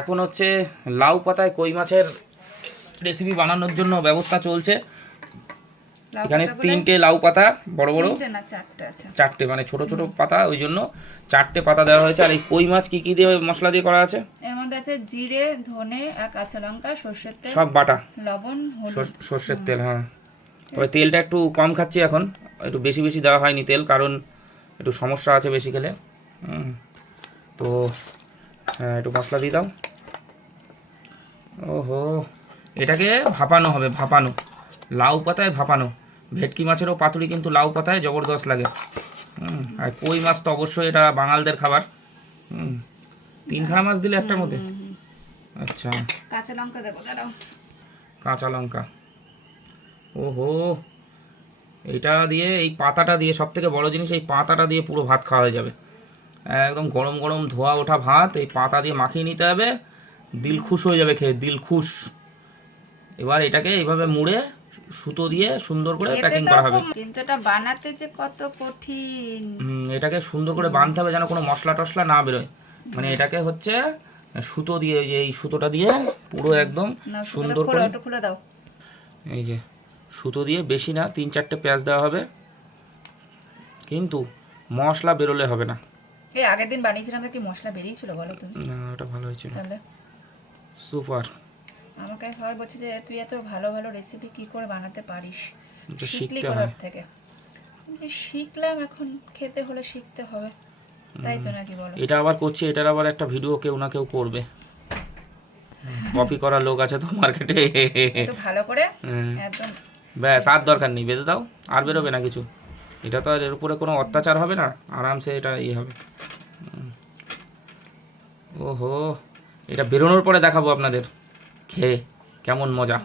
এখন হচ্ছে লাউ পাতায় কই মাছের রেসিপি বানানোর জন্য ব্যবস্থা চলছে। এখানে 3টে লাউ পাতা, বড় বড় 4টে, মানে ছোট ছোট পাতা, ওই জন্য 4টে পাতা দেওয়া হয়েছে। আর এই কই মাছ কি কি দিয়ে মশলা দিয়ে করা আছে? এর মধ্যে আছে জিরে, ধনে আর কাঁচা লঙ্কা, সরষের তেল, সব বাটা, লবণ, সরষের তেল। হ্যাঁ, তবে তেলটা একটু কম খাচ্ছি এখন, একটু বেশি বেশি দেওয়া হয়নি তেল, কারণ একটু সমস্যা আছে বেশি খেলে। তো হ্যাঁ, একটু মশলা দিয়ে দাও। ওহো, এটাকে ভাপানো হবে, ভাপানো, লাউ পাতায় ভাপানো। ভেটকি মাছেরও পাতুরি কিন্তু লাউ পাতায় জবরদস্ত লাগে। আর কই মাছ তো অবশ্যই এটা বাঙালদের খাবার। 3খানা মাছ দিলে একটার মধ্যে। আচ্ছা, কাঁচা লঙ্কা দেবো, দাঁড়াও। কাঁচা লঙ্কা, ওহো, এইটা দিয়ে, এই পাতাটা দিয়ে, সব থেকে বড়ো জিনিস, এই পাতাটা দিয়ে পুরো ভাত খাওয়া হয়ে যাবে। একদম গরম গরম ধোয়া ওঠা ভাত এই পাতা দিয়ে মাখিয়ে নিতে হবে, দিল খুশ হয়ে যাবে খেয়ে, দিল খুশ। এবার এটাকে এইভাবে মুড়ে সুতো দিয়ে সুন্দর করে প্যাকিং করা হবে। কিন্তু এটা বানাতে যে কত কঠিন। এটাকে সুন্দর করে বাঁধতে হবে যেন কোনো মশলা টশলা না বেরোয়। মানে এটাকে হচ্ছে সুতো দিয়ে, যে এই সুতোটা দিয়ে পুরো একদম সুন্দর করে, খুলে দাও। এই যে সুতো দিয়ে, বেশি না, 3-4টে পেঁয়াজ দেওয়া হবে, কিন্তু মশলা বেরোলে হবে না। এই আগের দিন বানিয়েছিলাম, কি মশলা বেরিয়েছিল বলো তুমি? না, ওটা ভালো হয়েছিল, তাহলে সুপার। আমাকে সবাই বলছে যে তুই এত ভালো ভালো রেসিপি কি করে বানাতে পারিস, শিখলি শিখতে কোথা হয়। থেকে? যে শিখলাম, এখন খেতে হলে শিখতে হবে, তাই তো নাকি বলো? এটা আবার করছি, এটার আবার একটা ভিডিও কেউ না কেউ করবে, কপি করার লোক আছে তো মার্কেটে। একটু ভালো করে একদম। ব্যাস, আর দরকার নেই, বেঁধে দাও, আর বেরোবে না কিছু। এটা তো আর এর উপরে কোনো অত্যাচার হবে না, আরামসে এটা ইয়ে হবে। ওহো, এটা বেরোনোর পরে দেখাবো আপনাদের খেয়ে কেমন মজা।